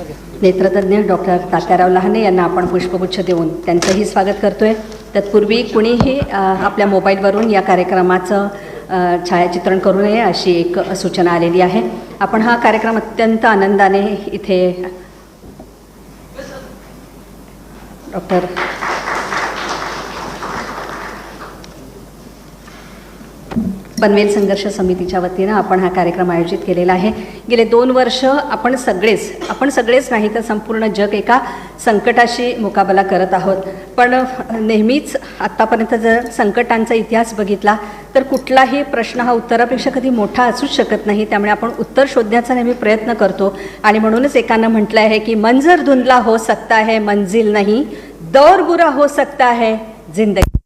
नेत्रतज्ञ doctor Tatyarao Lahane यांना आपण पुष्पगुच्छ देऊन त्यांचंही स्वागत करतोय। तत्पूर्वी कुणीही आपल्या मोबाईलवरून या कार्यक्रमाचं छायाचित्रण करू नये अशी एक सूचना आलेली आहे। आपण हा कार्यक्रम अत्यंत आनंदाने इथे डॉक्टर पनवेल संघर्ष समितीच्या वतीनं आपण हा कार्यक्रम आयोजित केलेला आहे। गेले 2 वर्ष आपण सगळेच नाही तर संपूर्ण जग एका संकटाशी मुकाबला करत आहोत। पण नेहमीच आत्तापर्यंत जर संकटांचा इतिहास बघितला तर कुठलाही प्रश्न हा उत्तरापेक्षा कधी मोठा असूच शकत नाही। त्यामुळे आपण उत्तर शोधण्याचा नेहमी प्रयत्न करतो आणि म्हणूनच एकानं म्हटलं आहे की मंजर धुंधला हो सकता है मंजिल नहीं, दौर बुरा हो सकता है जिंदगी।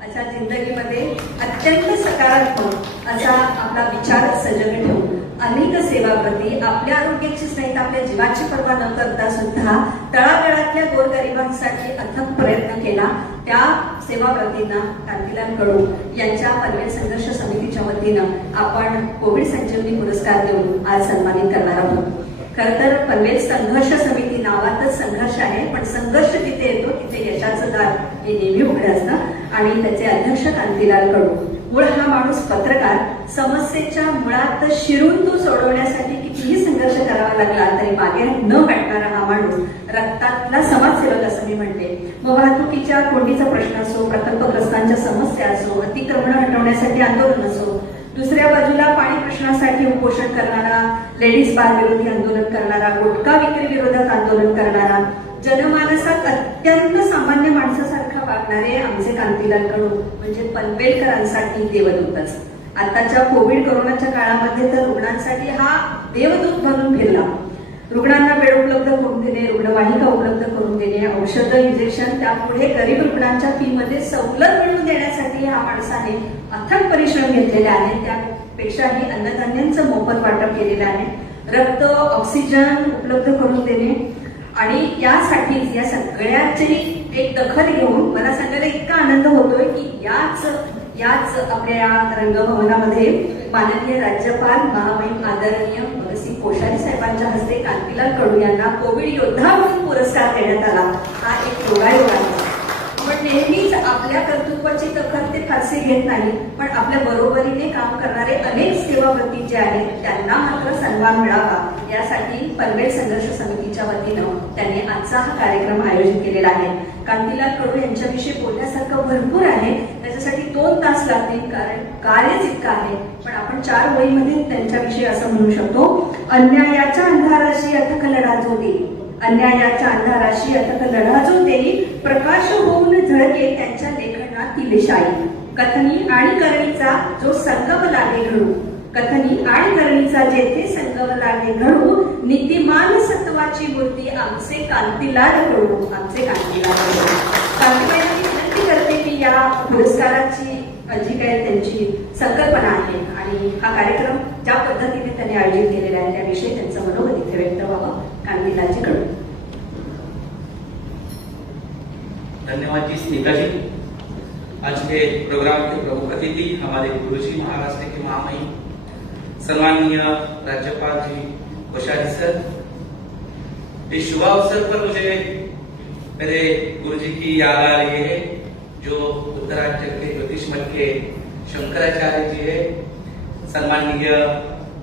अशा जिंदगीमध्ये अत्यंत सकारात्मक असा आपला विचार सजग ठेवून अनेक सेवाप्रती आपल्या आरोग्याचीच नाही तर आपल्या जीवाची पर्वा न करता सुद्धा तळागाळातल्या गोरगरिबांसाठी अथक प्रयत्न केला। त्या सेवाप्रतींना कांतीलाल कडू यांच्या पनवेल संघर्ष समितीच्या वतीनं आपण कोविड संजीवनी पुरस्कार देऊन आज सन्मानित करणार आहोत। खरं तर पनवेल संघर्ष समिती नावातच संघर्ष आहे, पण संघर्ष जिथे येतो तिथे यशाचं दार हे नेहमी उघडं असतं आणि त्याचे अध्यक्ष कांतीलाल कडू मूळ हा माणूस पत्रकार, समस्येच्या मुळात शिरून तो सोडवण्यासाठी कितीही संघर्ष करावा लागला तरी मागे न हटणारा हा माणूस रक्तातला समाजसेवक असं मी म्हणते। मग वाहतुकीच्या कोंडीचा प्रश्न असो, प्रकल्पग्रस्तांच्या समस्या असो, अतिक्रमण हटवण्यासाठी आंदोलन असो, दुसऱ्या बाजूला पाणी प्रश्नासाठी उपोषण करणारा, लेडीज बार विरोधी आंदोलन करणारा, गुटखा विक्री विरोधात आंदोलन करणारा, जनमानसात अत्यंत सामान्य माणसासारखा वागणारे आमचे कांतीलाल कडू म्हणजे पनवेलकरांसाठी देवदूतच। आताच्या कोविड कोरोनाच्या काळामध्ये तर रुग्णांसाठी हा देवदूत बनून फिरला। रुग्णांना बेड उपलब्ध करून देणे, रुग्णवाहिका उपलब्ध करून देणे, औषधं, इंजेक्शन, त्यापुढे गरीब रुग्णांच्या फीमध्ये सवलत मिळवून देण्यासाठी या माणसाने अथक परिश्रम घेतलेले आहेत। त्यापेक्षाही अन्नधान्यांचं मोफत वाटप केलेलं आहे, रक्त, ऑक्सिजन उपलब्ध करून देणे आणि यासाठीच या सगळ्याची एक दखल घेऊन मला सांगायला इतका आनंद होतोय की याच आपल्या या रंगभवनामध्ये माननीय राज्यपाल महामहिम आदरणीय भगतसिंग कोश्यारी साहेबांच्या हस्ते कांतीलाल कडू यांना कोविड योद्धा म्हणून पुरस्कार देण्यात आला। हा एक योगायोग आहे। पण नेहमीच आपल्या कर्तृत्वाची दखल ते फारसे घेत नाही, पण आपल्या बरोबरीने काम करणारे अनेक सेवाव्रती जे आहेत त्यांना मात्र सन्मान मिळावा यासाठी पनवेल संघर्ष समितीच्या वतीनं त्यांनी आजचा हा कार्यक्रम आयोजित केलेला आहे। कांतीलाल कडू यांच्याविषयी बोलण्यासारखं भरपूर आहे, त्याच्यासाठी 2 तास लागतील कारण कार्यच इतकं आहे। पण आपण 4 ओळींमध्ये त्यांच्याविषयी असं म्हणू शकतो, अन्यायाच्या अंधाराशी अथक लढा जो देईल, अन्यायाच्या अंधाराशी अथक लढा जो देईल, प्रकाश होऊन झळके त्यांच्या लेखनातील शाई, कथनी आणि करणीचा जो संगम लागे घडू, कथनी आणि करणीचा जेथे संगम लागे घडू, नीतिमान सत्वाची मूर्ती आमचे कांतीलाल कडू, आमचे कांतीलाल कडू। कांतीबाईंनी विनंती करते की या पुरस्काराची जी काही त्यांची संकल्पना आहे आणि हा कार्यक्रम ज्या पद्धतीने त्यांनी आयोजित केलेला आहे त्याविषयी त्यांचं मनोगत इथे व्यक्त व्हावं। कांतीलालजी कडू। धन्यवाद जी स्नेहा जी। आज के प्रोग्राम के प्रमुख अतिथि हमारे गुरुजी महाराष्ट्र के महामहिम सम्माननीय राज्यपाल जी कोश्यारी सर, इस शुभ अवसर पर मुझे मेरे गुरुजी की याद आ रही है जो उत्तरांचल के ज्योतिष मठ के शंकराचार्य जी है। सम्माननीय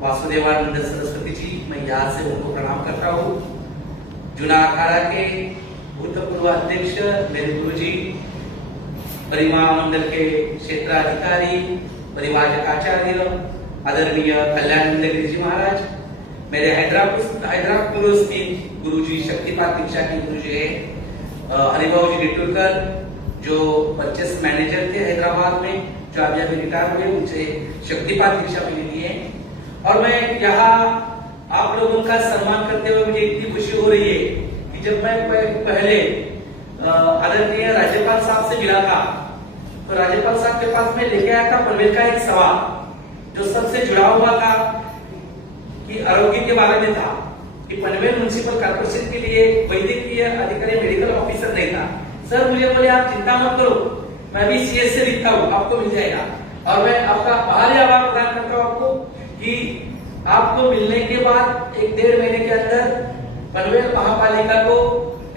वासुदेवानंद सरस्वती जी, मैं यहाँ से उनको प्रणाम करता हूँ। जूना अखाड़ा के भूतपूर्व अध्यक्ष मेरे गुरुजी, परिमा मंडल के क्षेत्राधिकारी, परिवारक आचार्य आदरणीय कल्याण गिरिजी महाराज, मेरे हैदराबाद स्थित गुरुजी शक्तिपात दीक्षा के गुरुजी है हरिभाऊ जी लिटुरकर जो परचेस मैनेजर थे हैदराबाद में, जो अभी रिटायर हुए, उनसे शक्तिपात दीक्षा मिली थी है। और मैं यहाँ आप लोगों का सम्मान करते हुए मुझे इतनी खुशी हो रही है कि जब मैं पहले आदरणीय राज्यपाल साहब से मिला था तो राज्यपाल साहब के पास मैं लेके आया था पनवेल का एक सवाल जो सबसे जुड़ा हुआ था कि आरोग्य के बारे में था कि पनवेल म्युनिसिपल कॉर्पोरेशन के लिए वैद्यकीय अधिकारी मेडिकल ऑफिसर नहीं था। सर मुझे बोले आप चिंता मत करो, मैं भी सीएस से लिखता हूँ, आपको मिल जाएगा। और मैं आपका भारी आभार प्रदान करता हूँ आपको कि आपको मिलने के बाद 1-1.5 महीने के अंदर पनवेल महापालिका को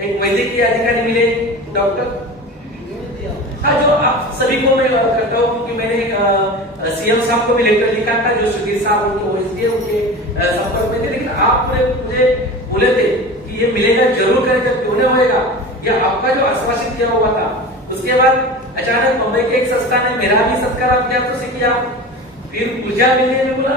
एक वैद्यकीय अधिकारी मिले, डॉक्टर। हाँ, जो आप सभी को मैं करता हूँ, क्योंकि मैंने सीएम साहब को भी लेटर लिखा था, जो सुधीर साहब उनके ओएसडी उनके संपर्क में थे, लेकिन आपने मुझे बोले थे कि ये मिलेगा, जरूर करेगा, क्यों नहीं होएगा। या आपका जो आश्वासित किया हुआ था, उसके बाद अचानक मुंबई के एक संस्था ने मेरा भी सत्कार आपके हाथों से किया। फिर ऊर्जा मिली, मैंने बोला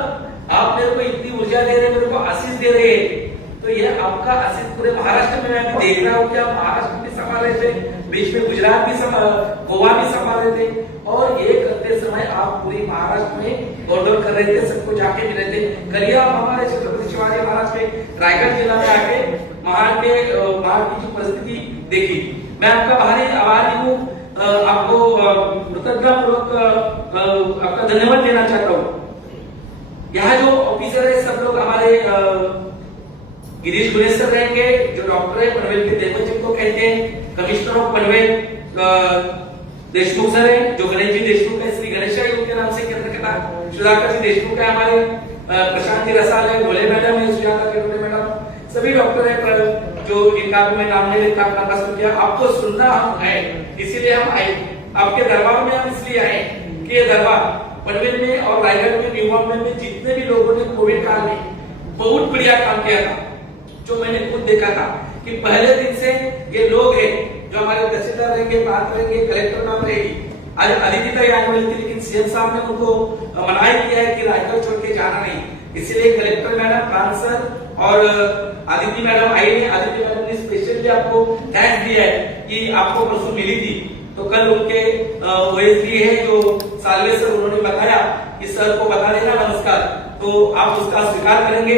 आप मेरे को इतनी ऊर्जा दे रहे, मेरे को आशीष दे रहे हैं, तो ये आपका आशीष पूरे महाराष्ट्र में मैं देख रहा हूँ कि आप महाराष्ट्र भी संभाल रहे थे, बीच में गुजरात भी गोवा भी संभाल रहे थे, और ये करते समय आप पूरी महाराष्ट्र में दौड़ कर रहे थे, सबको जाके मिले थे। कल आप हमारे छत्रपति शिवाजी महाराज के रायगढ़ जिला में आके महान की जो परिस्थिति देखी। मैं आपका आभारी हूँ, आपको कृतज्ञता पूर्वक आपका धन्यवाद देना चाहता हूँ। यहाँ जो ऑफिसर है सब लोग हमारे गिरीश गुलेश्वर रहेंगे, जो डॉक्टर है पनवेल के देवो जिनको कहते हैं, commissioner of Panvel Deshmukh sir है, जो गणेश जी देशमुख है, श्री गणेश जी उनके नाम से केंद्र करता, सुधाकर जी देशमुख है हमारे, प्रशांत जी रसाल है, भोले मैडम है, सुजाता केटोरे मैडम, सभी डॉक्टर है जो इनका मैं नाम नहीं लेता, अपना पसंद किया। आपको सुनना हम आए, इसीलिए हम आए आपके दरबार में, हम इसलिए आए कि ये दरबार पनवेल में और रायगढ़ में, न्यू बॉम्बे में जितने भी लोगों ने कोविड काल में बहुत बढ़िया काम किया था, जो मैंने खुद देखा था कि पहले दिन से ये लोग हैं जो हमारे तहसीलदार रहेंगे, बात रहेंगे, कलेक्टर नाम रहेगी। आज अदिति तक आने वाली थी, लेकिन सीएम साहब ने उनको मना किया है कि रायगढ़ छोड़ के जाना नहीं, इसीलिए कलेक्टर मैडम, प्रांत सर और अदिति मैडम आई है। अदिति मैडम ने स्पेशली आपको थैंक्स दिया है कि आपको परसों मिली थी, तो कल उनके ओएसडी है जो सालवे सर, उन्होंने बताया कि सर को बता देना नमस्कार, तो आप उसका स्वीकार करेंगे।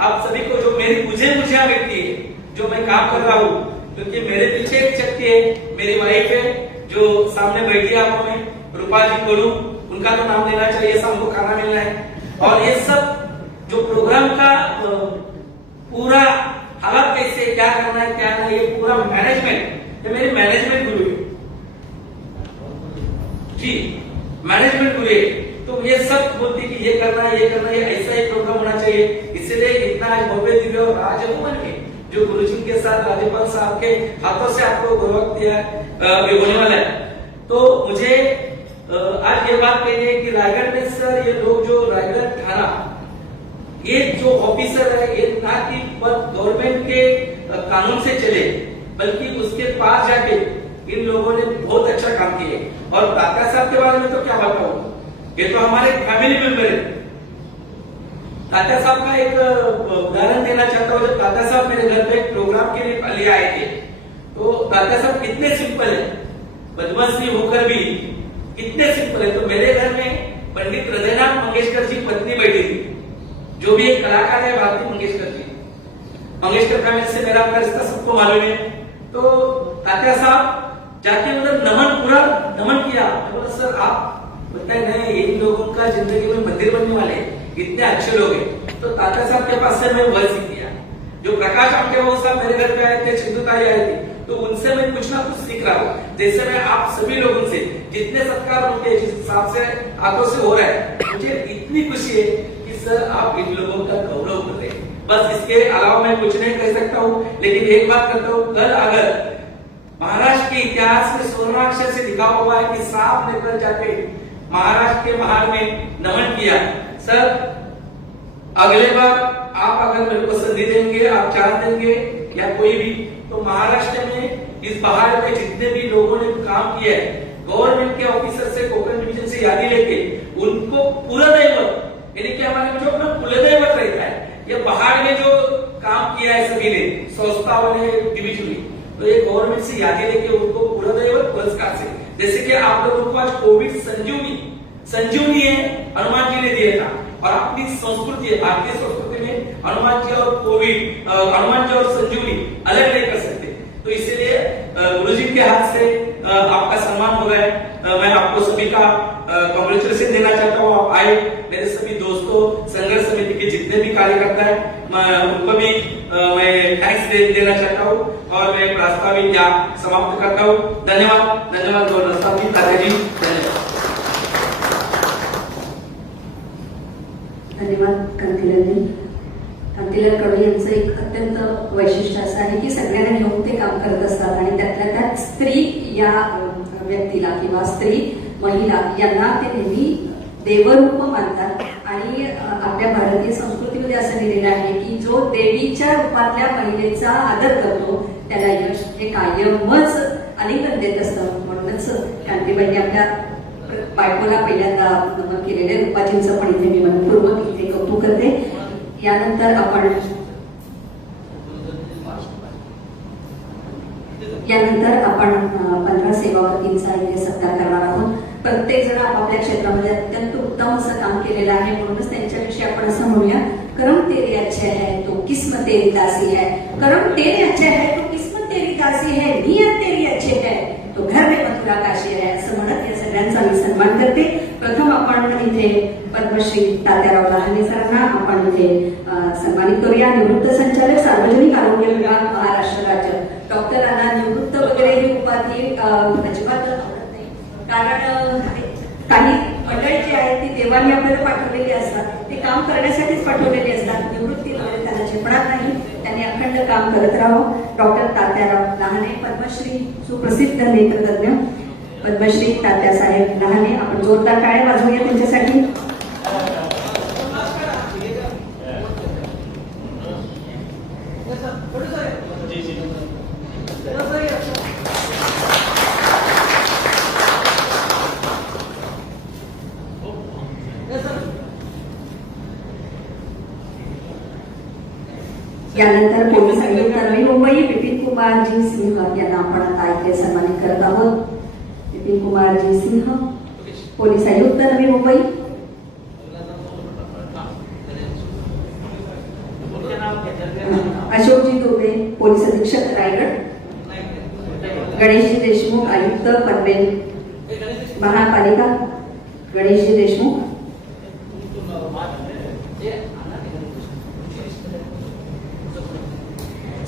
आप सभी को जो मेरी मुझे व्यक्ति है, जो मैं काम कर रहा हूँ, क्योंकि मेरे पीछे एक शक्ति है, मेरी वाइफ है जो सामने बैठी है आपको में, रूपा जी कोलू, उनका तो नाम लेना चाहिए, सबको खाना मिलना है। और ये सब जो प्रोग्राम का पूरा हालत कैसे क्या करना है क्या नहीं, ये पूरा मैनेजमेंट, ये मेरी मैनेजमेंट गुरु है जी, मैनेजमेंट गुरु है। तो ये सब बोलती कि ये करना है, ये करना है, ऐसा ही प्रोग्राम होना चाहिए। इसलिए इतना आज भव्य दिव्य और राजभवन में जो गुरुजी के साथ राज्यपाल साहब के हाथों से आपको गौरव दिया होने वाला है। तो मुझे आज ये बात कहनी है कि रायगढ़ में सर, ये लोग जो रायगढ़ थाना, ये जो ऑफिसर है, ये ना कि गवर्नमेंट के कानून से चले, बल्कि उसके पास जाके इन लोगों ने बहुत अच्छा काम किया। और दाता साहब के बारे में तो क्या बताऊं, ये तो हमारे फैमिली मेंबर है। दाता साहब का एक उदाहरण देना चाहता हूँ। जब दाता साहब मेरे घर पे एक प्रोग्राम के लिए आए थे, तो दाता साहब कितने सिंपल है, बदमाशी होकर भी कितने सिंपल है। तो मेरे घर में पंडित हृदयनाथ मंगेशकर जी पत्नी बैठी थी, जो भी एक कलाकार है, भारती मंगेशकर जी। मंगेशकर फैमिली से मेरा रिश्ता सबको मालूम है। तो दाता साहब जाके मतलब पूरा नमन किया। बोला सर आप बोलते नहीं, इन लोगों का जिंदगी में मंदिर बनने वाले इतने अच्छे लोग हैं। तो दादा साहब के पास से मैं वह सीख लिया। जो प्रकाश आपके वो साहब मेरे घर पे आए थे, चिंतुताई आई थी, तो उनसे मैं कुछ ना कुछ सीख रहा हूँ। जैसे मैं आप सभी लोगों से जितने सत्कार उनके जिस हिसाब से हाथों से हो रहा है, मुझे इतनी खुशी है कि सर आप इन लोगों का गौरव कर रहे हैं। बस इसके अलावा मैं कुछ नहीं कह सकता हूँ, लेकिन एक बात करता हूँ, कल अगर महाराष्ट्र के इतिहास में स्वर्णाक्षर से लिखा हुआ है कि सांप लेकर जाके महाराष्ट्र के महान में नमन किया। सर अगले बार आप अगर मेरे को संधि देंगे, आप चांस देंगे या कोई भी, तो महाराष्ट्र में इस पहाड़ पे जितने भी लोगों ने काम किया है, गवर्नमेंट के ऑफिसर से, कोकण डिवीजन से यादी लेके उनको कुलदैवत, यानी कि हमारे जो अपना कुलदैवत रहता है, ये पहाड़ में जो काम किया है सभी ने, संस्थाओं ने, डिवीजन ने, तो ये गवर्नमेंट से यादी लेके उनको कुलदैवत पुरस्कार से, जैसे कि आप लोगों को आज कोविड संजीवनी है, हनुमान जी ने दिया था। और अपनी संस्कृति है, भारतीय संस्कृति में हनुमान जी और कोविड, हनुमान जी और संजीवनी अलग नहीं कर सकते। तो इसीलिए गुरुजी के हाथ से आपका सम्मान हो गया है। मैं आपको सभी का कांग्रेचुलेशन देना चाहता हूँ। आप आए, मेरे सभी दोस्तों, संघर्ष समिति के जितने भी कार्यकर्ता है, उनको भी मैं थैंक्स देना चाहता हूँ। और मैं प्रस्ताव यहाँ समाप्त करता हूँ। धन्यवाद, धन्यवाद गवर्नर साहब जी, धन्यवाद। धन्यवाद कांतिलाल जी। कांतीलाल कडू यांचं एक अत्यंत वैशिष्ट्य असं आहे की सगळ्यांना घेऊन ते काम करत असतात आणि त्यातल्या त्यात स्त्री या व्यक्तीला किंवा स्त्री महिला यांना ते नेहमी देवरूप मानतात. आणि आपल्या भारतीय संस्कृतीमध्ये असं लिहिलेलं आहे की जो देवीच्या रूपातल्या महिलेचा आदर करतो त्याला यश हे कायमच अनेक देत असतं. म्हणूनच कांतीबाईंनी आपल्या बायकोला पहिल्यांदा नमन केलेले रूपाजींचं पण इथे मी मनपूर्वक इथे कौतुक करते. यानंतर आपण 15 सेवावर्तींचा इथे सत्कार करणार आहोत. प्रत्येक जण आपापल्या क्षेत्रामध्ये अत्यंत उत्तम असं काम केलेलं आहे. म्हणूनच त्यांच्याविषयी आपण असं म्हणूया, करम तेरे अच्छे है तो किस्मत तेरी दासी है, करम तेरे अच्छे है तो किस्मत तेरी दासी है, नियत तेरी अच्छे है तो घर में मथुरा काशी है. असं म्हणत या सगळ्यांचा मी सन्मान करते. प्रथम आपण इथे पद्मश्री तात्याराव लहाने सरांना आपण इथे सन्मानित करूया. निवृत्त संचालक सार्वजनिक आरोग्य विभाग महाराष्ट्र राज्य डॉक्टरांना निवृत्त वगैरे ही उपाधी अजिबात आवडत नाही. कारण काही मंडळी जी आहेत ती देवांनी आपल्याला पाठवलेली असतात, ते काम करण्यासाठीच पाठवलेली असतात. निवृत्तीमध्ये त्यांना झेपणार नाही, त्यांनी अखंड काम करत राहावं. डॉक्टर तात्याराव लहाने पद्मश्री सुप्रसिद्ध नेत्रतज्ञ पद्मश्री तात्यासाहेब लहाने. आपण जोरदार टाळ्या वाजवूया त्यांच्यासाठी. यानंतर पोलीस आयुक्त नवी मुंबई विपिन कुमारजी सिंह यांना आपण आता इथे सन्मानित करत आहोत. विपिन कुमारजी सिंह पोलीस आयुक्त नवी मुंबई. अशोकजी दुबे पोलीस अधीक्षक रायगड. गणेशजी देशमुख आयुक्त पनवेल महापालिका. गणेशजी देशमुख.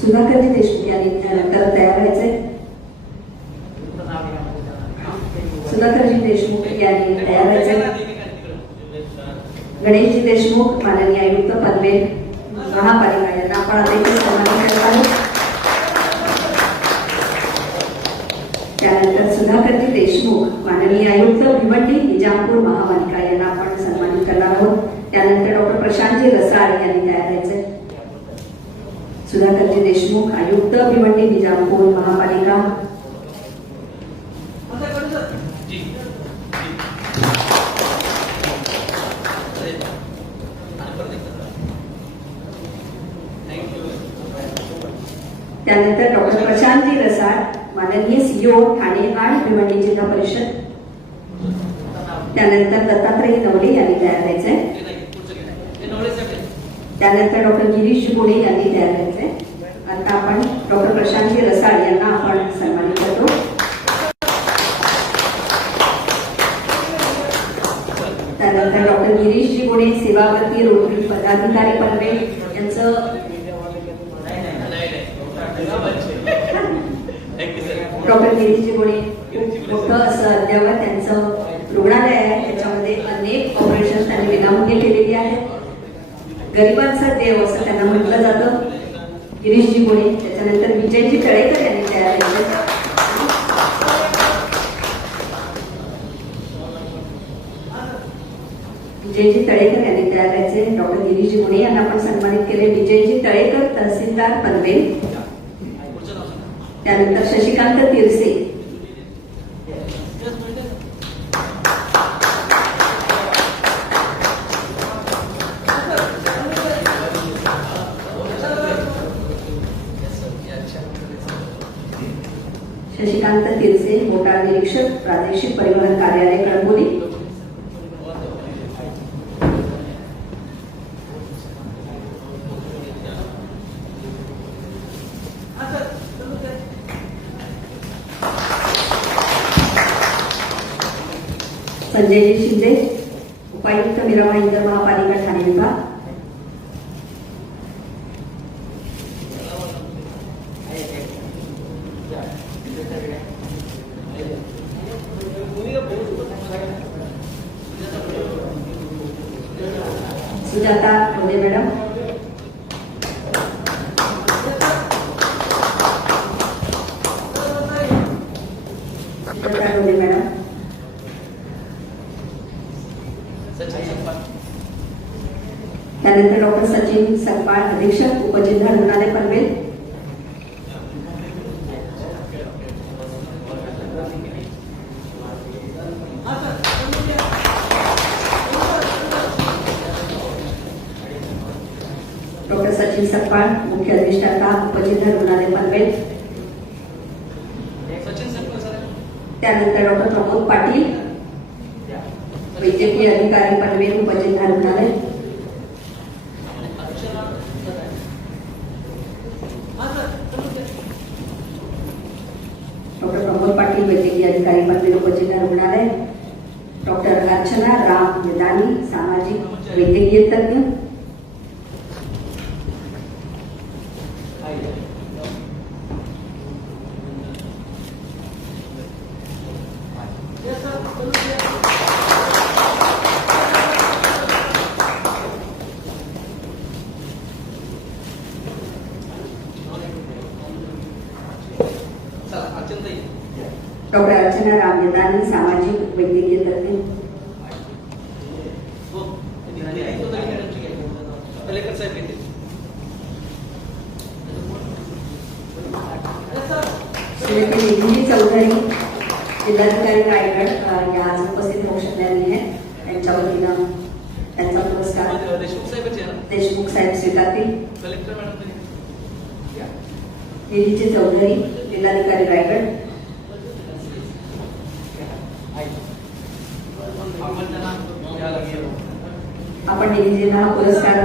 सुधाकरजी देशमुख यांनी त्यानंतर तयार व्हायचे. सुधाकरजी देशमुख यांनी तयार व्हायचे. गणेशजी देशमुख माननीय आयुक्त पनवेल महापालिका यांना आपण आता इथे सन्मानित करत आहोत. त्यानंतर सुधाकरजी देशमुख माननीय आयुक्त भिवंडी निजामपूर महापालिका यांना आपण सन्मानित करणार आहोत. त्यानंतर डॉक्टर प्रशांतजी रसाळ यांनी तयार व्हायचे. सुधाकरजी देशमुख आयुक्त भिवंडी निजामपूर महापालिका. त्यानंतर डॉक्टर प्रशांतजी रसाळ माननीय सीओ ठाणे आणि भिवंडी जिल्हा परिषद. त्यानंतर दत्तात्रय नवले यांनी तयार व्हायचे. त्यानंतर डॉक्टर गिरीश गुणे यांनी तयार व्हायचे. आता आपण डॉक्टर प्रशांतजी रसाळ यांना आपण सन्मानित करतो. त्यानंतर डॉक्टर गिरीशजी गुणे सेवावर्ती रोटरी पदाधिकारी पनवेल यांचं. डॉक्टर गिरीशजी गुणे मोठं असं अद्यावत त्यांचं रुग्णालय आहे, त्याच्यामध्ये अनेक ऑपरेशन त्यांनी विनामूल्य केलेली आहेत. गरिबांचा देव असं त्यांना म्हटलं जातं. गिरीशजी गुणे. त्याच्यानंतर विजयजी तळेकर यांनी तयार केले. विजयजी तळेकर यांनी तयार करायचे. डॉक्टर गिरीशजी गुणे यांना आपण सन्मानित केले. विजयजी तळेकर तहसीलदार पनवेल. त्यानंतर शशिकांत तिरसे. शशिकांत तिरसे मोटार निरीक्षक प्रादेशिक परिवहन कार्यालय कळंबोली. संजयजी शिंदे उपायुक्त मीरा भाईंदर महापालिका ठाणे विभाग. सुजाता मोदे मॅडम. सचिन सकपाळ अधीक्षक उपजिल्हा रुग्णालय पनवेल, डॉक्टर सचिन सकपाळ मुख्य अधिष्ठाता उपजिल्हा रुग्णालय पनवेल, त्यानंतर डॉक्टर प्रमोद पाटील वैद्यकीय अधिकारी पनवेल उपजिल्हा रुग्णालय, डॉक्टर प्रमोद पाटील वैद्यकीय अधिकारी पनवेल उपजिल्हा रुग्णालय, डॉक्टर अर्चना राम यदानी सामाजिक वैद्यकीय तज्ञ, डॉक्टर अर्चना राम यदानी सामाजिक वैद्यकीय तज्ञ, श्रीमती निधी चौधरी जिल्हाधिकारी रायगड या आज उपस्थित होऊ शकल्या नाही त्यांच्या वतीनं त्यांचा पुरस्कार देशमुख साहेब स्वीकारतील. निधीची चौधरी जिल्हाधिकारी रायगड, आपण निधीजींना हा पुरस्कार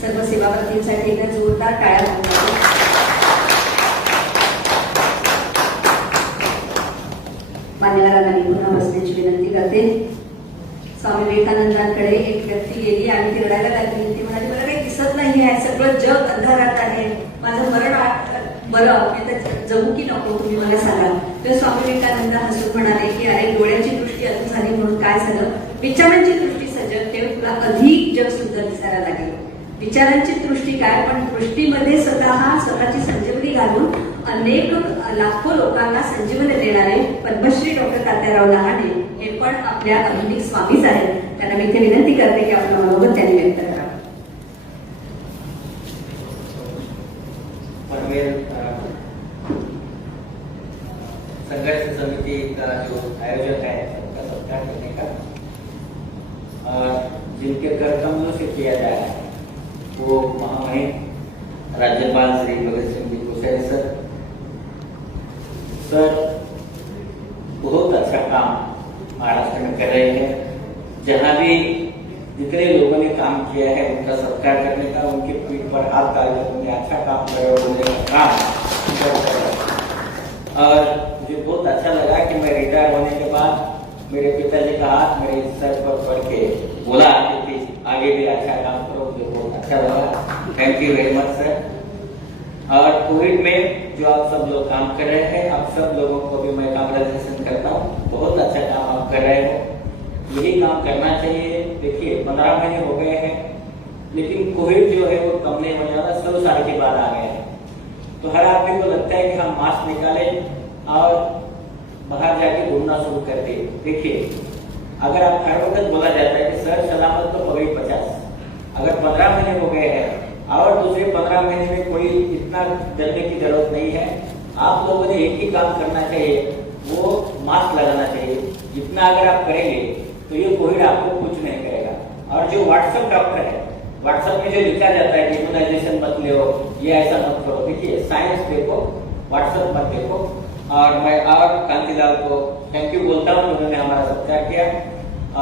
सर्व सेवापतींसाठी एकदा जोरदार टाळ्या वाजवा. मान्यवरांना मी पुन्हा बसण्याची विनंती करते. स्वामी विवेकानंदांकडे एक व्यक्ती गेली आणि ती रडायला लागली. ती म्हणाली, मला काही दिसत नाही आहे, सगळं जग अंधारात आहे, माझं मरण बरं, मी तर जगू की नको, तुम्ही मला सांगा. तर स्वामी विवेकानंद हसून म्हणाले की अरे, डोळ्याची दृष्टी अजून झाली म्हणून काय झालं, विचारांची दृष्टी सजग ठेव, तुला अधिक जग सुंदर दिसायला लागेल. विचारांची दृष्टी काय, पण दृष्टीमध्ये स्वतःची संजीवनी घालून अनेक लाखो लोकांना संजीवनी देणारे पद्मश्री डॉक्टर तात्याराव लहाने हे पण आपल्या आधुनिक स्वामीच आहेत. त्यांना मी इथे विनंती करते की आपलं मनोगत त्यांनी व्यक्त करावं. पनवेल संघर्ष समिति का जो आयोजक है सबका सत्कार करने का, और जिनके कर कमलों से किया जा रहा है वो महामहिम राज्यपाल श्री भगत सिंह जी कोश्यारी सर बहुत अच्छा काम महाराष्ट्र में कर रहे हैं. जहाँ भी जितने लोगों ने काम किया है उनका सत्कार करने का, उनके पीठ पर हाथ डालकर उन्हें अच्छा काम करे बोलने का काम कर रहे हैं. और मुझे बहुत अच्छा लगा कि मैं रिटायर होने के बाद मेरे पिताजी का हाथ मेरे सर पर पड़ के बोला कि आगे भी अच्छा काम करो, मुझे बहुत अच्छा लगा. Thank you very much sir. और कोविड में जो आप सब लोग काम कर रहे हैं, आप सब लोगों को भी मैं कांग्रेचुलेशन करता हूँ. बहुत अच्छा काम आप कर रहे हो, यही काम करना चाहिए. देखिए 15 महीने हो गए हैं, लेकिन कोविड जो है वो कम नहीं होने वाला, 100 साल के बाद आ गए हैं. तो हर आदमी को लगता है कि हम मास्क निकालें और बाहर जाके घूमना शुरू कर दे. देखिए, अगर आप हर वक्त बोला जाता है कि सर सलामत तो पगड़ी 50, अगर 15 महीने हो गए हैं और दूसरे 15 महीने में कोई इतना डरने की जरूरत नहीं है. आप लोगों ने एक ही काम करना चाहिए, वो मास्क लगाना चाहिए. इतना अगर आप करेंगे तो ये कोविड आपको कुछ नहीं करेगा. और जो व्हाट्सएप डॉक्टर है, व्हाट्सएप में जो लिखा जाता है कि इम्यूनाइजेशन मत लो, ये ऐसा मत करो, देखिए साइंस देखो, व्हाट्सएप मत देखो. और मैं और कांतिलाल को थैंक यू बोलता हूँ, उन्होंने हमारा सत्कार किया.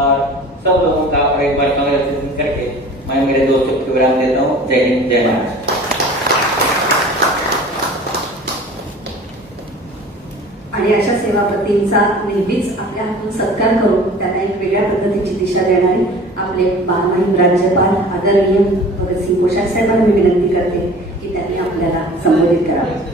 और सब लोगों का और एक बार कांग्रेचुलेशन करके मैं मेरे 2 शब्द विराम देता हूँ. जय हिंद, जय महाराष्ट्र. आणि अशा सेवापतींचा नेहमीच आपल्या हातून सत्कार करून त्यांना एक वेगळ्या पद्धतीची दिशा देणारे आपले महामहिम राज्यपाल आदरणीय भगतसिंग कोश्यारी साहेबांना मी विनंती करते की त्यांनी आपल्याला संबोधित करावे.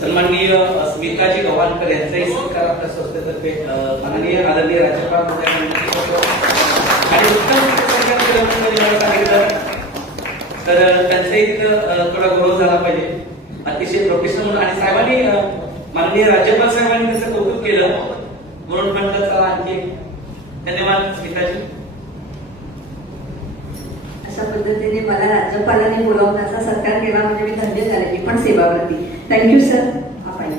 सन्माननीय स्मिताजी गव्हाणकर यांचाही सत्कार आपल्या संस्थेतर्फे माननीय आदरणीय राज्यपाल महोदयांना आणि उत्तम केलं म्हणून त्यांनी मला सांगितलं. तर त्यांचाही तिथं थोडा गौरव झाला पाहिजे. अतिशय प्रोफेशनल म्हणून आणि साहेबांनी माननीय राज्यपाल साहेबांनी त्याचं कौतुक केलं म्हणून म्हटलं चला आणखी. धन्यवाद स्मिताजी. अशा पद्धतीने मला राज्यपालांनी बोलावून त्याचा सत्कार केला म्हणजे मी धन्य झाले. मी पण सेवाव्रती. Thank you sir. आपण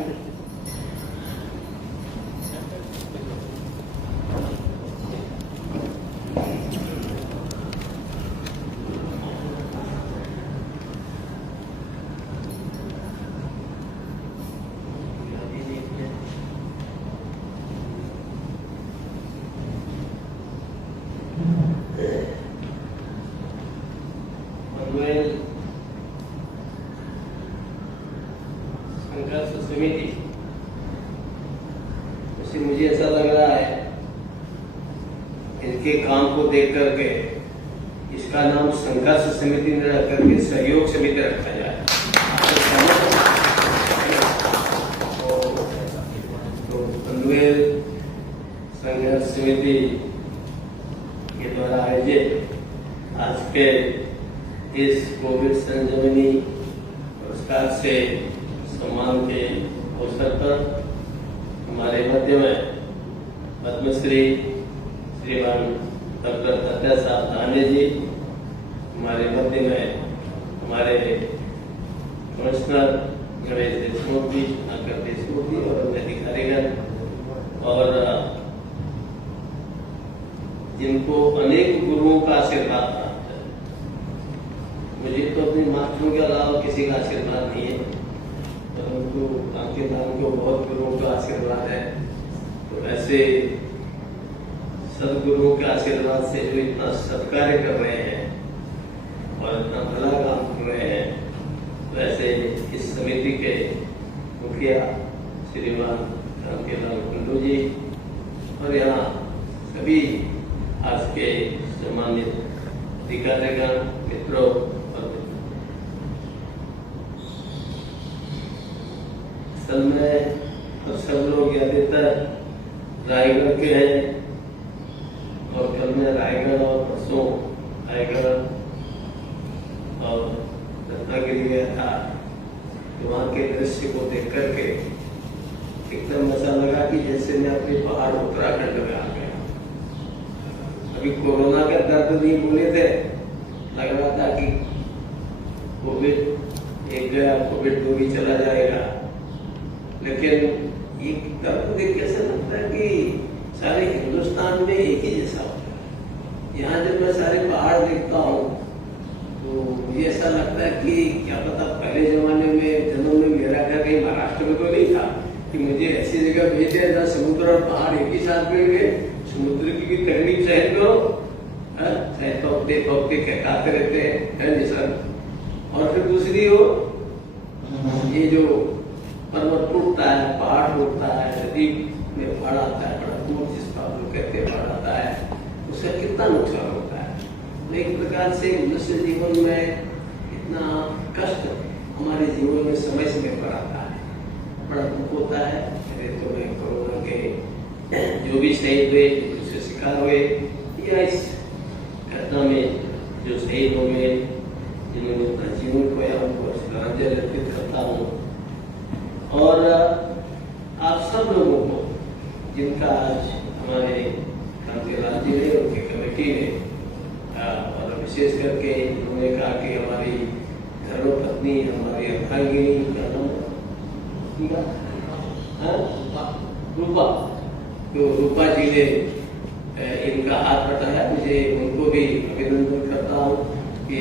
संघर्ष समिति, उससे मुझे ऐसा लग रहा है इनके काम को देख करके इसका नाम संघर्ष समिति न रख करके सहयोग समिति रखा जाए। तो पनवेल संघर्ष समिति के द्वारा आयोजित आज के इस कोविड संजीवनी पुरस्कार से सम्मान के अवसर पर हमारे मध्य में पद्मश्री श्रीमान डॉक्टर सत्या साहब दाने जी, हमारे मध्य में हमारे कमिश्नर गणेश देशमुख जी, शंकर देशमुख जी और अधिकारीगण, और जिनको अनेक गुरुओं का आशीर्वाद प्राप्त है। मुझे तो अपने मास्टरों के अलावा किसी का आशीर्वाद नहीं है, परंतु आपके नाम को बहुत गुरुओं का आशीर्वाद है। तो ऐसे सदगुरुओं के आशीर्वाद से जो इतना सत्कार्य कर रहे हैं और इतना भला काम कर रहे हैं, वैसे इस समिति के मुखिया श्रीमान रामकेलाल कुंडू जी और यहाँ सभी आज के सम्मानित अधिकारीगण, मित्रों और असल में अब सब लोग ज्यादातर रायगढ़ के हैं और कल मैं रायगढ़ और परसों रायगढ़ और रत्नागिरी गया था। तो वहाँ के दृश्य को देख करके एकदम ऐसा लगा कि जैसे मैं अपने पहाड़ उत्तराखंड में आ गया। अभी कोरोना का दर्द नहीं बोले थे, लग रहा था कि कोविड एक गया, कोविड 2 भी चला जाएगा, लेकिन एक दर्द देख के ऐसा लगता है कि सारे हिंदुस्तान में एक ही जैसा होता है। यहाँ जब मैं सारे पहाड़ देखता हूँ तो मुझे ऐसा लगता है कि क्या पता पहले जमाने में जन्म में मेरा घर कहीं महाराष्ट्र में तो नहीं था कि मुझे ऐसी जगह भेज दिया जहाँ समुद्र और पहाड़ एक ही साथ मिल गए। समुद्र की भी तकलीफ सहन करो, पकते पकते कहते रहते हैं जैसा। और फिर दूसरी हो ये जो पर्वत टूटता है, पहाड़ टूटता है, नदी में बाढ़ आता है, बड़ा दूर जिस बात को कहते हैं बाढ़ आता है, उसका कितना नुकसान होता है। तो एक प्रकार से मनुष्य जीवन में इतना कष्ट हमारे जीवन में समय समय पर आता है, बड़ा दुख होता है। तो में कोरोना के जो भी शहीद हुए, उससे शिकार हुए, या इस घटना में जो शहीद हो गए, जिन्होंने अपना जीवन खोया, उनको श्रद्धांजलि अर्पित करता हूँ। और आप सब लोगों को जिनका आज हमारे कांतिलाल जी ने, उनकी कमेटी ने, और विशेष करके उन्होंने कहा कि हमारी धर्मपत्नी, हमारी अर्धांगिनी का नाम रूपा, तो रूपा जी ने इनका हाथ बढ़ाया। मुझे उनको भी अभिनंदन करता हूँ कि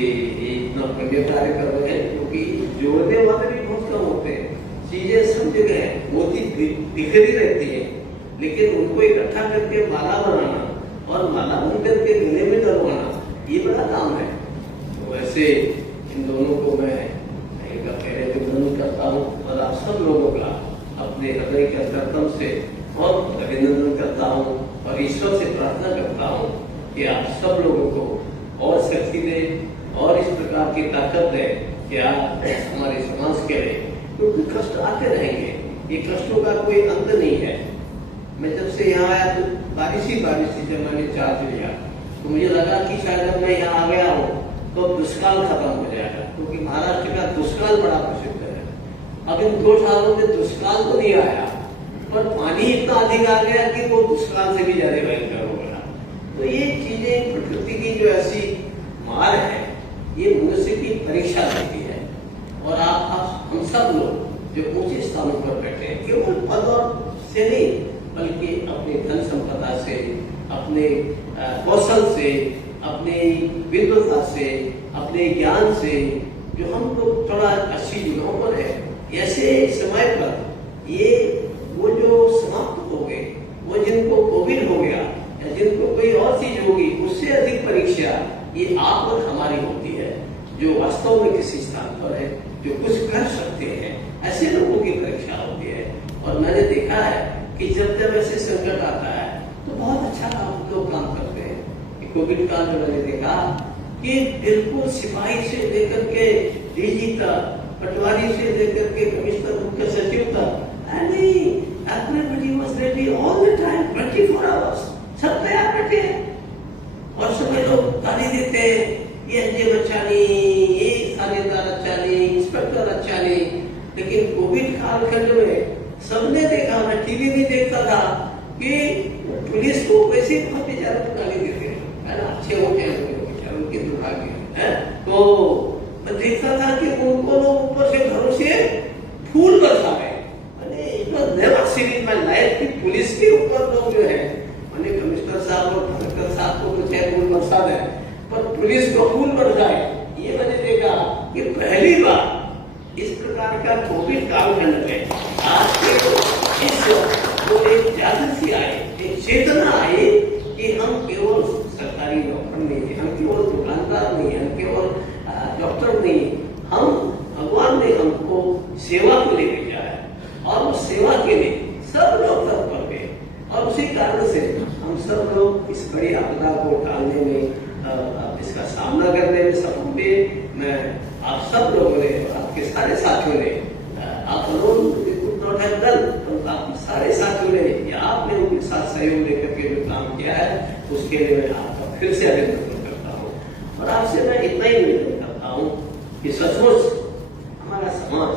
इतना पुण्य कार्य कर रहे हैं, क्योंकि जोड़ने वाले भी बहुत कम होते हैं। चीजें सब जगह है, मोती बिखरी रहती है, लेकिन उनको इकट्ठा करके माला बनाना और माला बन करके गले में डलवाना, ये बड़ा काम है। तो वैसे इन दोनों को मैं इनका पहले अभिनंदन करता हूँ और आप सब लोगों का अपने हृदय के अंतरतम से और अभिनंदन करता हूँ और ईश्वर से प्रार्थना करता हूँ कि आप सब लोगों को और शक्ति दे और इस प्रकार की ताकत दे कि आप हमारे समाज के लिए, क्योंकि कष्ट आते रहेंगे, ये कष्टों का कोई अंत नहीं है। मैं जब से यहाँ आया तो बारिश ही जब मैंने चार्ज लिया तो मुझे लगा कि शायद जब मैं यहाँ आ गया हूँ तो दुष्काल खत्म हो जाएगा, क्योंकि महाराष्ट्र का दुष्काल बड़ा प्रसिद्ध है। अब इन 2 सालों में दुष्काल तो नहीं आया, पर पानी इतना अधिक आ गया कि वो दुष्काल से भी ज्यादा भयंकर हो गया। तो ये चीजें प्रकृति की जो ऐसी मार है, ये मनुष्य की परीक्षा लेती है। और आप हम सब लोग जो ऊंचे स्थानों पर बैठे हैं, केवल पद और से नहीं, बल्कि अपने धन संपदा से, अपने कौशल से, अपने विद्वता से, अपने ज्ञान से, जो हम लोग थोड़ा अच्छी जगहों पर है, ऐसे समय पर ये वो जो समाप्त हो गए, वो जिनको कोविड हो गया या जिनको कोई और चीज होगी, उससे अधिक परीक्षा ये आप और हमारी होती है, जो वास्तव में किसी स्थान पर है, जो कुछ कर सकते हैं, ऐसे लोगों की परीक्षा होती है। और मैंने देखा है कि जब ऐसे संकट आता है तो बहुत अच्छा लोग काम करते हैं। कोविड काल में मैंने देखा कि बिल्कुल सिपाही से लेकर के डीजी तक, पटवारी से लेकर के कमिश्नर, मुख्य सचिव तक, everybody was ready all the time, 24 hours, सब तैयार बैठे हैं। और सभी लोग गाली देते हैं, ये एसडीएम अच्छा नहीं, ये थानेदार अच्छा नहीं, इंस्पेक्टर अच्छा नहीं। लेकिन कोविड कालखंड में सबने देखा, मैं टीवी भी देखता था कि पुलिस को वैसे बहुत बेचारा गाली देते हैं, अच्छे होते हैं बेचारे, उनके दुर्भाग्य है। तो मैं देखता था कि उनको लोग ऊपर से घरों से फूल बरसा रहे। मैंने इतना never seen in my life कि पुलिस के ऊपर लोग जो है, मैंने कमिश्नर साहब और कलेक्टर साहब को तो चाहे फूल बरसा दें, पर पुलिस को फूल बरसाए, ये मैंने देखा कि पहली बार इस प्रकार का कोविड कालखंड में आज के इस जो एक जागृति आई, एक चेतना आई कि हम केवल सरकारी डॉक्टर नहीं, हम केवल दुकानदार नहीं, हम केवल डॉक्टर नहीं, हम भगवान ने हमको सेवा को ले भेजा है और उस सेवा के लिए सब लोग तत्पर गए। और उसी कारण से हम सब लोग इस बड़ी आपदा को टालने में, इसका सामना करने में सफल हुए। मैं आप सब लोगों ने, आपके सारे साथियों ने, आप लोग आपके सारे साथियों ने या आपने उनके साथ सहयोग लेकर के जो काम किया है, उसके लिए मैं आपका फिर से अभिनंदन करता हूँ। और आपसे मैं इतना ही निवेदन करता हूँ कि सचमुच हमारा समाज,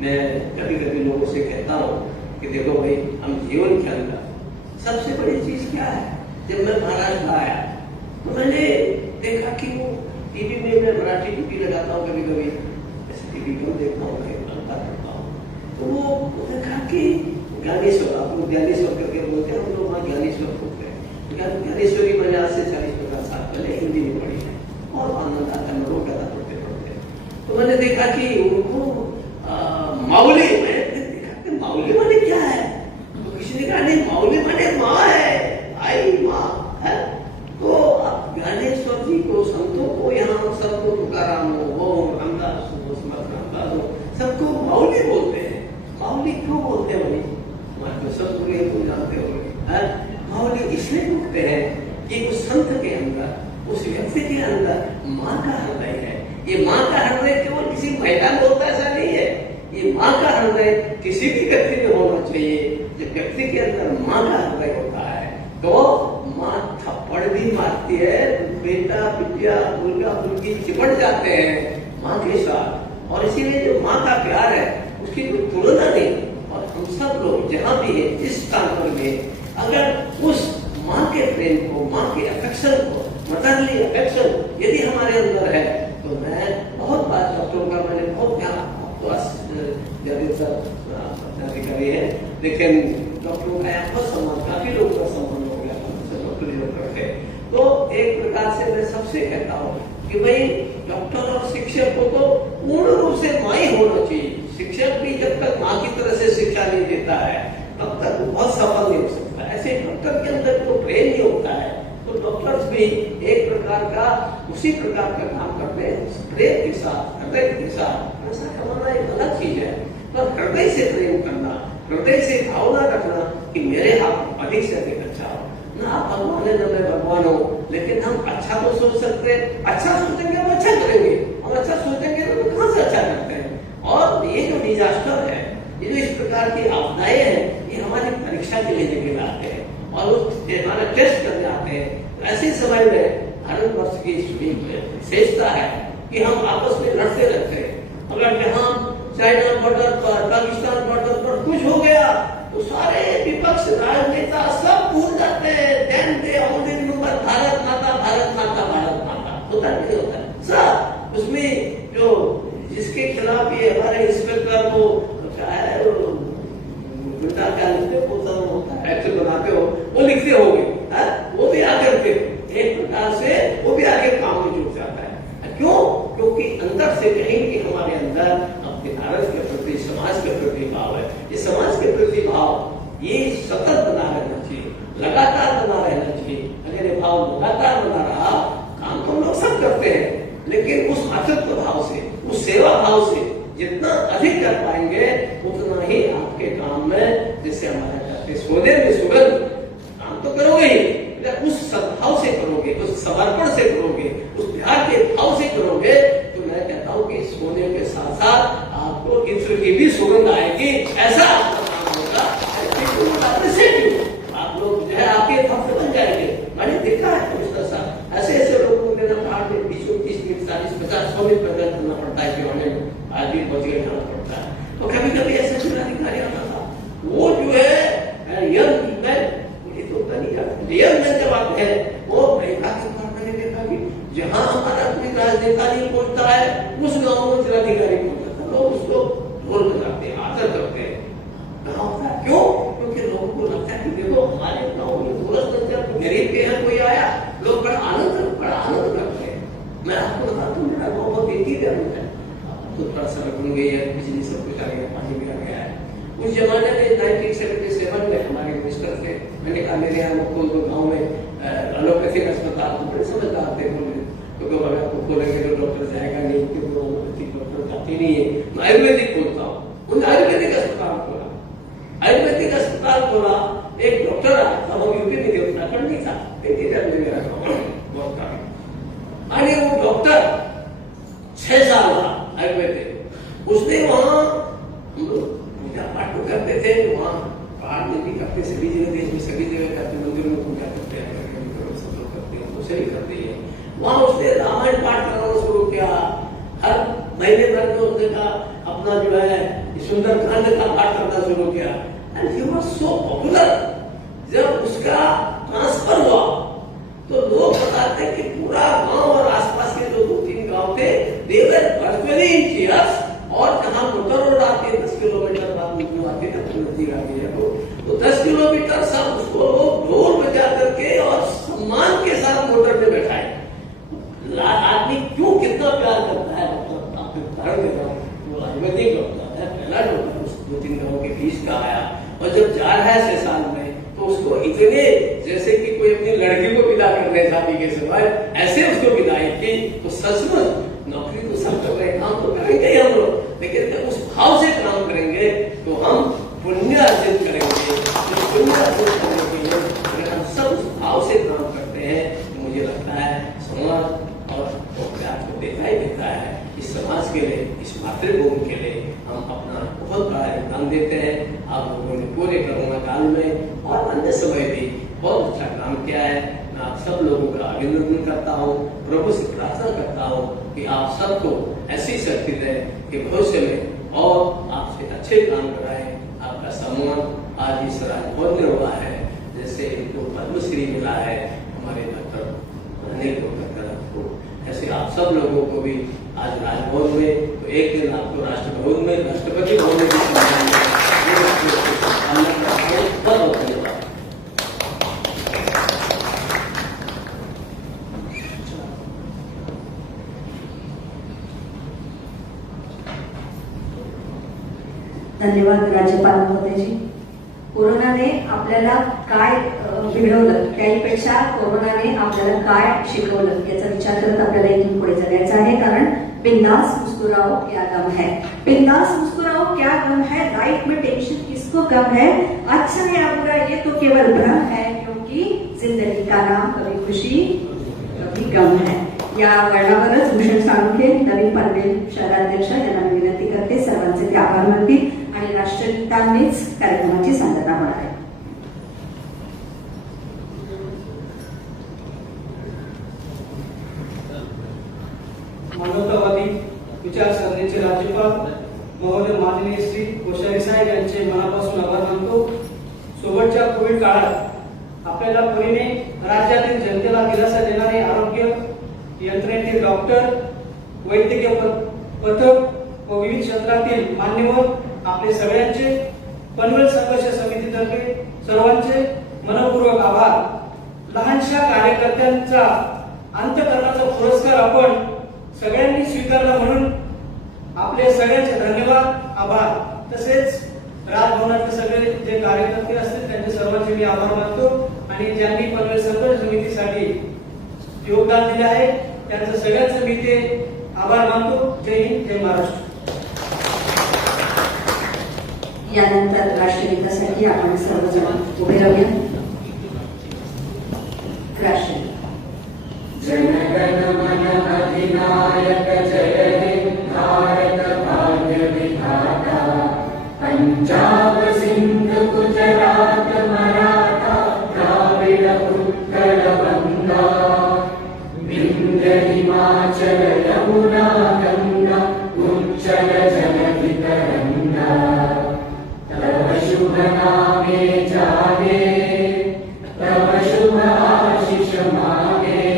मैं कभी कभी लोगों से कहता हूँ कि देखो भाई, हम जीवन के अंदर सबसे बड़ी चीज क्या है। जब मैं महाराष्ट्र आया तो मैंने देखा कि वो टीवी में, मैं मराठी टीवी लगाता हूँ कभी कभी, ऐसे टीवी क्यों देखता हूँ, करता हूँ, तो वो देखा कि ज्ञानेश्वर, आप लोग ज्ञानेश्वर करके बोलते हैं, हम लोग वहाँ ज्ञानेश्वर बोलते हैं। ज्ञानेश्वरी मैंने आज से 40-50 साल पहले हिंदी में पढ़ी है और आनंद आता है, लोग कथा पढ़ते। तो मैंने देखा कि उनको माउली, मैंने देखा कि माउली माने क्या है, तो किसी ने कहा नहीं, माउली माने माँ है, आई माँ है। तो आप ज्ञानेश्वर जी को, संतों को, यहाँ सबको तुकाराम हो, रामदास हो, समर्थ रामदास हो, सबको माउली बोलते हैं। माउली क्यों बोलते हैं भाई? हमारे सब तो जानते हो, माउली इसलिए बोलते हैं कि उस संत के अंदर, उस व्यक्ति के अंदर माँ का हृदय है। ये माँ का हृदय केवल किसी महिला में होता ऐसा नहीं है, ये माँ का हृदय किसी भी व्यक्ति में होना चाहिए। जब व्यक्ति के अंदर माँ का हृदय होता है तो माँ थप्पड़ भी मारती है, बेटा बिटिया मुर्गा मुर्गी चिपट जाते हैं माँ के साथ। और इसीलिए जो माँ का प्यार है उसकी कोई तुलना नहीं। और हम सब लोग जहाँ भी है, इस स्थान पर भी, अगर उस माँ के प्रेम को, माँ के अफेक्शन को, मदरली अफेक्शन यदि हमारे अंदर है, तो मैं बहुत बात डॉक्टरों का, मैंने बहुत अधिकारी है, लेकिन डॉक्टरों का बहुत सम्मान, काफी लोगों का सम्मान हो गया डॉक्टरी डॉक्टर है। तो एक प्रकार से मैं सबसे कहता हूँ कि भाई डॉक्टर और शिक्षक को तो पूर्ण रूप से माँ ही होना चाहिए। शिक्षक भी जब तक माँ की तरह से शिक्षा नहीं देता है तब तक वो बहुत सफल नहीं हो सकता। ऐसे डॉक्टर के अंदर जो प्रेम नहीं होता है तो डॉक्टर्स भी एक प्रकार का उसी प्रकार का काम करते हैं, प्रेम के साथ, हृदय के साथ। पैसा कमाना एक अलग चीज है, पर हृदय से प्रेम करना, हृदय से भावना रखना कि मेरे हाथ अधिक से अधिक अच्छा हो। ना आप भगवान है, ना मैं भगवान हो, लेकिन हम अच्छा तो सोच सकते हैं। अच्छा सोचेंगे हम अच्छा करेंगे, हम अच्छा सोचेंगे तो कहाँ से अच्छा करते हैं। और ये जो डिजास्टर है, ये जो इस प्रकार की आपदाएं हैं, ये हमारी परीक्षा के लिए लेके आते हैं और हमारा टेस्ट करने आते हैं। ऐसे है कि हम आपस में लड़ते रहते हैं। अगर जहां चाइना बॉर्डर पर, पाकिस्तान बॉर्डर पर कुछ हो गया तो सारे विपक्ष राजनेता सब भूल जाते हैं। Then they only remember Bharat Mata, Bharat Mata, Bharat माता। होता नहीं होता सब उसमें जो जिसके खिलाफ ये हमारे इंस्पेक्टर वो क्या है गुंडा क्या लिखते होता है, एक्ट बनाते हो वो लिखते होंगे, वो भी आकर के एक प्रकार से वो भी आगे काम में जुट जाता है। क्यों? क्योंकि अंदर से कहीं कि हमारे अंदर अपने भारत के प्रति, समाज के प्रति भाव है। ये समाज के प्रति भाव ये सतत बना रहना चाहिए, लगातार बना रहना चाहिए। अगर ये भाव लगातार बना रहा, काम तो हम लोग सब करते हैं, लेकिन उस मातृत्व भाव से, उस सेवा भाव से जितना अधिक कर पाएंगे उतना ही आपके काम में, जैसे हमारा कहते सोने में सुगंध, काम तो करोगे ही, उस सद्भाव से करोगे, उस समर्पण से करोगे, उस प्यार के भाव से करोगे, तो मैं कहता हूँ कि सोने के साथ साथ आपको ईश्वर की भी सुगंध आएगी। ऐसा आपका काम होगा। आप लोग जो है आपके भक्त बन जाएंगे। मैंने देखा है ऐसे ऐसे लोगों को मेरा पहाड़ में 20-30 मिनट 40-50 मिनट पैदल चलना पड़ता है कि हमें आज भी पहुंच गए जाना पड़ता है। तो कभी कभी ऐसा जिलाधिकारी आता था, वो जो है रियल में जब आप है वो मैंने देखा कि जहां हमारा कोई राजनेता नहीं पहुंचता है उस गांव में जिलाधिकारी पहुंचता था। लोग उसको ढोल बजाते हैं, आदर करते हैं। क्यों? क्योंकि लोगों को लगता है कि देखो हमारे गांव में गरीब के यहाँ कोई आया, लोग बड़ा आनंद करते हैं। मैं आपको बताता हूँ मेरा गाँव बहुत एक ही है, तो थोड़ा सड़क बन गई है, बिजली सब कुछ आ गया, पानी भी आ गया है। उस जमाने में 1977 में हमारे मिनिस्टर थे, मैंने कहा मेरे यहाँ खोल दो गाँव में एलोपैथिक अस्पताल, तो बड़े समझदार थे बोले, तो अगर आपको खोलेंगे तो डॉक्टर जाएगा नहीं, क्योंकि वो एलोपैथिक डॉक्टर जाती नहीं है, मैं आयुर्वेदिक खोलता हूँ। उन्होंने आयुर्वेदिक अस्पताल खोला, आयुर्वेदिक अस्पताल खोला। एक डॉक्टर आया था, वो यूपी में थे, उत्तराखंड नहीं था, बहुत काम। अरे वो डॉक्टर 6 साल रहा आयुर्वेदिक, उसने वहां पूजा पाठ तो करते थे, तो वहां पहाड़ में भी करते, सभी जगह देश में सभी जगह करते, मंदिरों में पूजा करते हैं, सब लोग करते हैं, तो सही करते हैं। वहां उसने रामायण पाठ करना शुरू किया, हर महीने भर में उसने का अपना जो है सुंदरकांड का पाठ करना शुरू किया। And he was so popular. जब उसका ट्रांसफर हुआ तो लोग बताते हैं कि पूरा गांव और आसपास के जो 2-3 गांव थे, दे वर वर्चुअली इन चीयर्स। और जहां मोटर रोड आती है 10 किलोमीटर बाद में आती है, नजदीक आती है, तो 10 किलोमीटर सब उसको लोग ढोल बजा करके और सम्मान के साथ मोटर में बैठाए। आदमी क्यों कितना प्यार करता है वो आयुर्वेदिक डॉक्टर है, पहला डॉक्टर उस 2-3 गाँव के बीच का आया, और जब जा रहा है 6 साल में, तो उसको इतने जैसे कि कोई अपनी लड़की को विदा करने शादी के समय ऐसे उसको विदाई की। तो सचमुच नौकरी तो सब कर रहे, काम तो करेंगे हम लोग, लेकिन जब उस भाव से काम करेंगे तो हम पुण्य अर्जित करेंगे। पुण्य अर्जित करने के लिए अगर हम सब उस भाव से काम करते हैं तो मुझे लगता है समाज और प्यार को देता ही देता है। इस समाज के लिए, इस मातृभूमि के लिए हम अपना बहुत बड़ा योगदान देते हैं। आप लोगों ने पूरे कोरोना काल में और अन्य समय भी बहुत अच्छा काम किया है। मैं आप सब लोगों का अभिनंदन करता हूँ, प्रभु से प्रार्थना करता हूँ कि आप सबको ऐसी शक्ति दे कि भविष्य में और आपसे अच्छे काम कराए। आपका सम्मान आज इस राजभवन में हुआ है, जैसे इनको पद्मश्री मिला है हमारे डॉक्टर अनिल को, ऐसे आप सब लोगों को भी आज राजभवन में, तो एक दिन आपको राष्ट्रभवन में, राष्ट्रपति भवन में भी बहुत धन्यवाद। धन्यवाद राज्यपाल महोदयजी. कोरोनाने आपल्याला काय घडवलं, त्याहीपेक्षा कोरोनाने आपल्याला काय शिकवलं याचा विचार करत आपल्याला इथून पुढे जगायचं आहे. कारण बिंदास मुस्कुराओ क्या गम है, बिंदास मुस्कुराओ क्या गम है, लाइफ में टेंशन किसको कम है, अच्छा या बुरा ये तो केवल भ्रम है, क्योंकि जिंदगी का नाम कभी खुशी कभी गम है. या वर्णावरच भूषण साळुंखे, नवीन पनवेल शहराध्यक्ष यांना विनंती करते सर्वांचे आभार मानतील आणि राष्ट्रगीतांनीच कार्यक्रमाची सांगता होणार आहे. मानवतावादी विचारसरणीचे राज्यपाल महोदय माननीय श्री कोश्यारी साहेब यांचे मनापासून आभार मानतो. सोबतच्या कोविड काळात आपल्याला परीने राज्यातील जनतेला दिलासा देणारे आरोग्य यंत्रणेतील डॉक्टर, वैद्यकीय पथक व विविध क्षेत्रातील मान्यवर आपले सगळ्यांचे पनवेल संघर्ष समितीतर्फे सर्वांचे मनपूर्वक आभार. लहानशा कार्यकर्त्यांचा अंतःकरणाचा पुरस्कार आपण सगळ्यांनी स्वीकारला म्हणून आपले सगळ्यांचे धन्यवाद, आभार. तसेच राजभवनातले सगळे जे कार्यकर्ते असतील त्यांचे सर्वांचे मी आभार मानतो आणि ज्यांनी पनवेल संघर्ष समितीसाठी योगदान दिले आहे त्यांचं सगळ्यांचं मी ते आभार मानतो. जय हिंद, जय महाराष्ट्र. यानंतर राष्ट्रगीतासाठी आपण सर्वजण उभे राहूया. राष्ट्रगीत. जनगण मन अधिनायक जय हे भारत भाग्य विधाता, पंजाब सिंध गुजरात मराठा द्राविड उत्कल बंगा, विंध्य हिमाचल यमुना गंगा उच्चल जलधि तरंगा, तव शुभ नामे जागे तव शुभ आशीष मागे,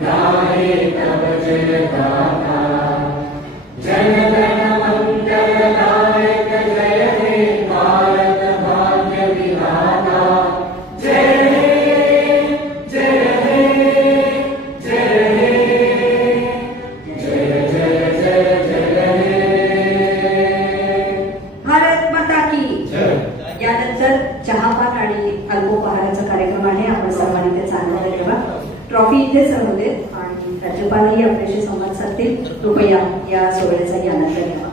गाहे तव जय गाथा, जनगण मंगलदायक जय हे भारत भाग्य विधाता, जय हे जय हे जय हे जय जय जय जय हे. भारत माता की. यानंतर चहापान आणि अल्पोपहाराचा कार्यक्रम आहे. आपण सर्वांनी त्याचा आनंद घ्यावा. ट्रॉफी इथेच राहू देत आणि राज्यपालही आपल्याशी संवाद साधतील. कृपया या सोहळ्याचाही आनंद घ्यावा.